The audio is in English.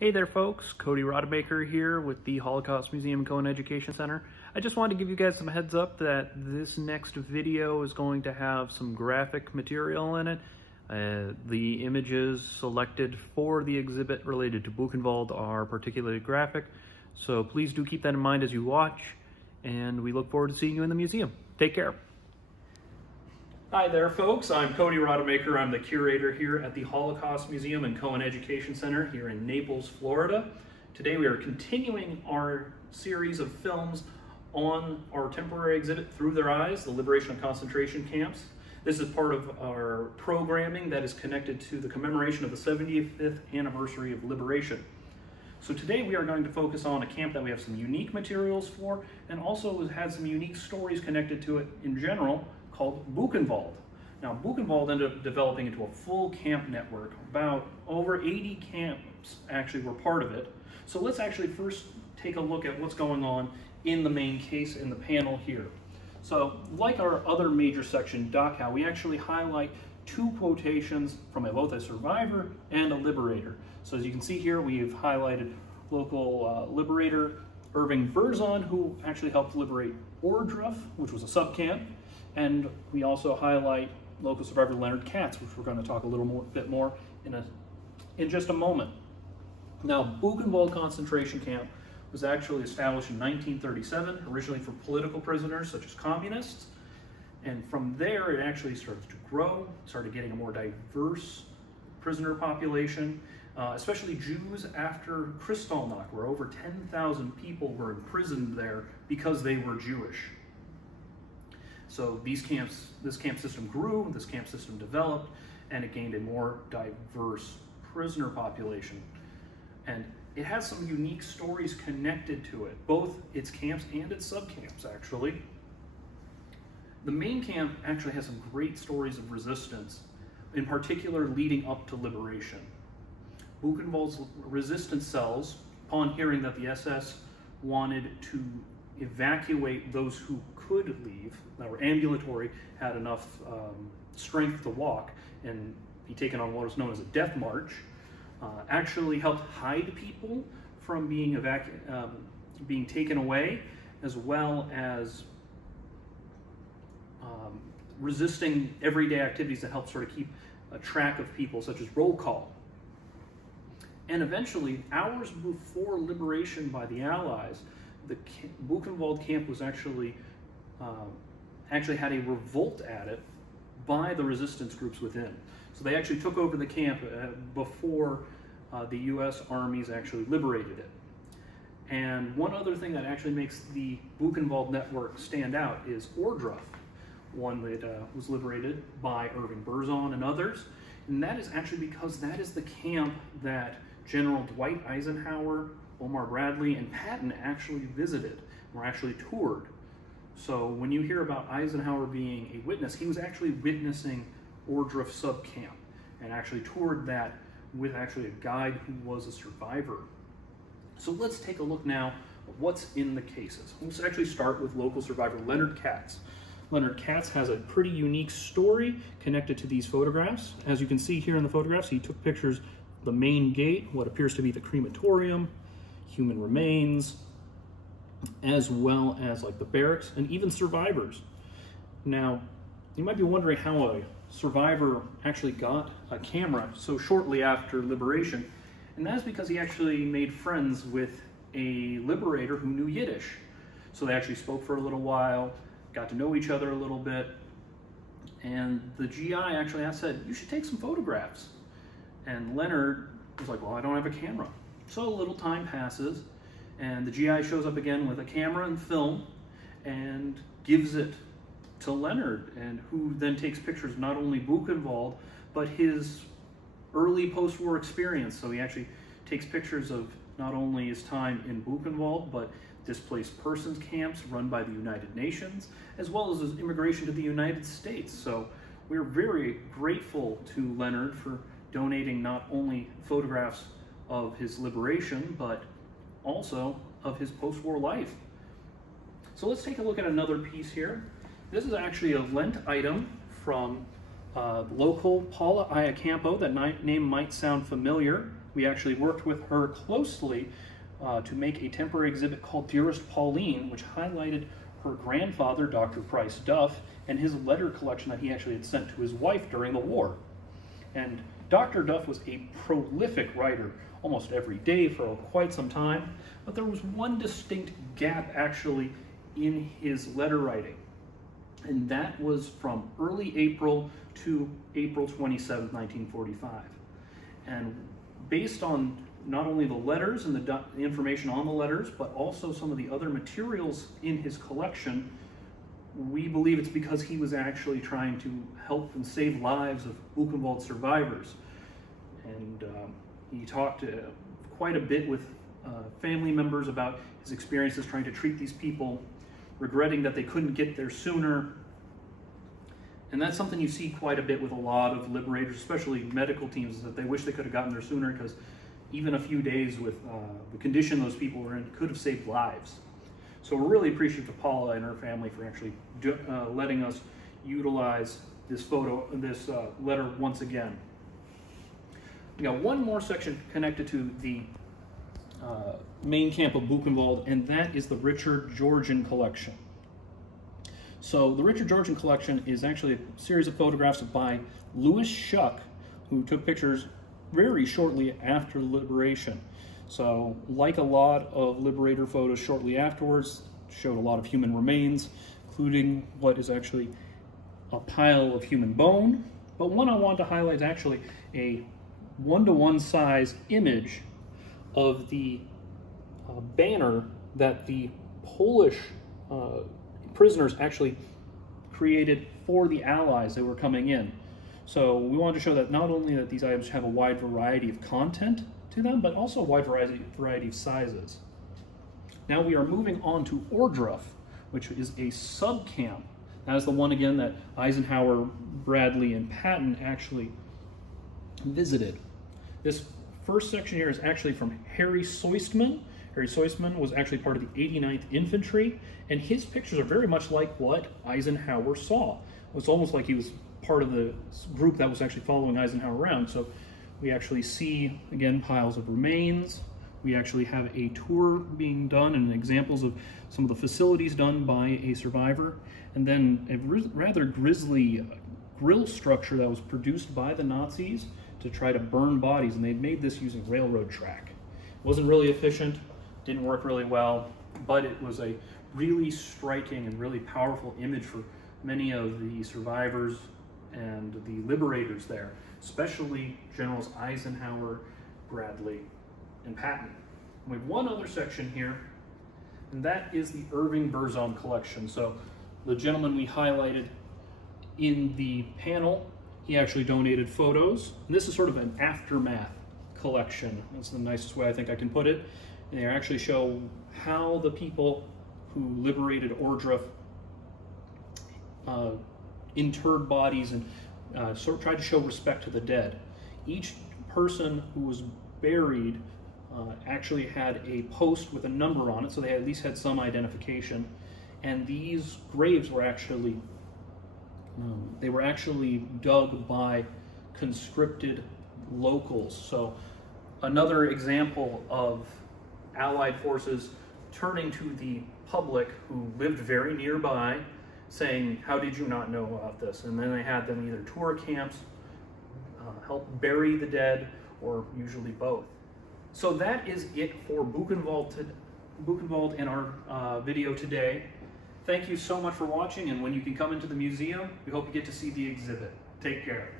Hey there folks, Cody Rademacher here with the Holocaust Museum and Cohen Education Center. I just wanted to give you guys some heads up that this next video is going to have some graphic material in it. The images selected for the exhibit related to Buchenwald are particularly graphic, so please do keep that in mind as you watch, and we look forward to seeing you in the museum. Take care. Hi there folks, I'm Cody Rademacher. I'm the curator here at the Holocaust Museum and Cohen Education Center here in Naples, Florida. Today we are continuing our series of films on our temporary exhibit, Through Their Eyes, the Liberation of Concentration Camps. This is part of our programming that is connected to the commemoration of the 75th anniversary of liberation. So today we are going to focus on a camp that we have some unique materials for, and also has had some unique stories connected to it in general, called Buchenwald. Now, Buchenwald ended up developing into a full camp network. About over 80 camps actually were part of it. So let's actually first take a look at what's going on in the main case in the panel here. So, like our other major section, Dachau, we actually highlight two quotations from both a survivor and a liberator. So as you can see here, we've highlighted local liberator Irving Burzum, who actually helped liberate Ohrdruf, which was a subcamp. And we also highlight local survivor Leonard Katz, which we're going to talk a little bit more in just a moment. Now, Buchenwald concentration camp was actually established in 1937, originally for political prisoners such as communists. And from there, it actually started to grow, started getting a more diverse prisoner population, especially Jews after Kristallnacht, where over 10,000 people were imprisoned there because they were Jewish. So this camp system grew, this camp system developed, and it gained a more diverse prisoner population. And it has some unique stories connected to it, both its camps and its subcamps, actually. The main camp actually has some great stories of resistance, in particular leading up to liberation. Buchenwald's resistance cells, upon hearing that the SS wanted to evacuate those who could leave, that were ambulatory, had enough strength to walk and be taken on what is known as a death march, actually helped hide people from being taken away, as well as resisting everyday activities that help sort of keep a track of people, such as roll call. And eventually, hours before liberation by the Allies, the Buchenwald camp was actually had a revolt at it by the resistance groups within. So they actually took over the camp before the U.S. armies actually liberated it. And one other thing that actually makes the Buchenwald network stand out is Ohrdruf, one that was liberated by Irving Burzum and others. And that is actually because that is the camp that General Dwight Eisenhower, Omar Bradley, and Patton actually visited, or actually toured. So when you hear about Eisenhower being a witness, he was actually witnessing Ohrdruf subcamp and actually toured that with actually a guide who was a survivor. So let's take a look now at what's in the cases. Let's actually start with local survivor Leonard Katz. Leonard Katz has a pretty unique story connected to these photographs. As you can see here in the photographs, he took pictures of the main gate, what appears to be the crematorium, human remains, as well as like the barracks and even survivors. Now, you might be wondering how a survivor actually got a camera so shortly after liberation, and that's because he actually made friends with a liberator who knew Yiddish. So they actually spoke for a little while, got to know each other a little bit, and the GI actually said, "You should take some photographs." And Leonard was like, "Well, I don't have a camera." So a little time passes, and the GI shows up again with a camera and film and gives it to Leonard, and who then takes pictures of not only Buchenwald, but his early post-war experience. So he actually takes pictures of not only his time in Buchenwald, but displaced persons camps run by the United Nations, as well as his immigration to the United States. So we're very grateful to Leonard for donating not only photographs of his liberation, but also of his post-war life. So let's take a look at another piece here. This is actually a lent item from local Paula Iacampo. That name might sound familiar. We actually worked with her closely to make a temporary exhibit called Dearest Pauline, which highlighted her grandfather, Dr. Price Duff, and his letter collection that he actually had sent to his wife during the war. And Dr. Duff was a prolific writer, almost every day for quite some time, but there was one distinct gap actually in his letter writing, and that was from early April to April 27, 1945. And based on not only the letters and the information on the letters, but also some of the other materials in his collection, we believe it's because he was actually trying to help and save lives of Buchenwald survivors. And he talked quite a bit with family members about his experiences trying to treat these people, regretting that they couldn't get there sooner. And that's something you see quite a bit with a lot of liberators, especially medical teams, is that they wish they could have gotten there sooner, because even a few days with the condition those people were in could have saved lives. So we're really appreciative to Paula and her family for actually letting us utilize this letter once again. We got one more section connected to the main camp of Buchenwald, and that is the Richard Georgian collection. So the Richard Georgian collection is actually a series of photographs by Louis Schuck, who took pictures very shortly after liberation. So like a lot of liberator photos shortly afterwards, showed a lot of human remains, including what is actually a pile of human bone. But one I want to highlight is actually a 1-to-1 size image of the banner that the Polish prisoners actually created for the Allies that were coming in. So we wanted to show that not only that these items have a wide variety of content to them, but also a wide variety of sizes. Now we are moving on to Ohrdruf, which is a subcamp. That is the one, again, that Eisenhower, Bradley, and Patton actually visited. This first section here is actually from Harry Soistman. Harry Soistman was actually part of the 89th Infantry, and his pictures are very much like what Eisenhower saw. It was almost like he was part of the group that was actually following Eisenhower around. So we actually see, again, piles of remains. We actually have a tour being done and examples of some of the facilities done by a survivor, and then a rather grisly grill structure that was produced by the Nazis to try to burn bodies, and they made this using railroad track. It wasn't really efficient, didn't work really well, but it was a really striking and really powerful image for many of the survivors and the liberators there, especially Generals Eisenhower, Bradley, and Patton. We have one other section here, and that is the Irving Burzum collection. So the gentleman we highlighted in the panel, he actually donated photos, and this is sort of an aftermath collection. That's the nicest way I think I can put it. And they actually show how the people who liberated Ohrdruf interred bodies and sort of tried to show respect to the dead. Each person who was buried actually had a post with a number on it, so they at least had some identification. And these graves were actually dug by conscripted locals. So another example of Allied forces turning to the public who lived very nearby, saying, how did you not know about this? And then they had them either tour camps, help bury the dead, or usually both. So that is it for Buchenwald in our video today. Thank you so much for watching, and when you can come into the museum, we hope you get to see the exhibit. Take care.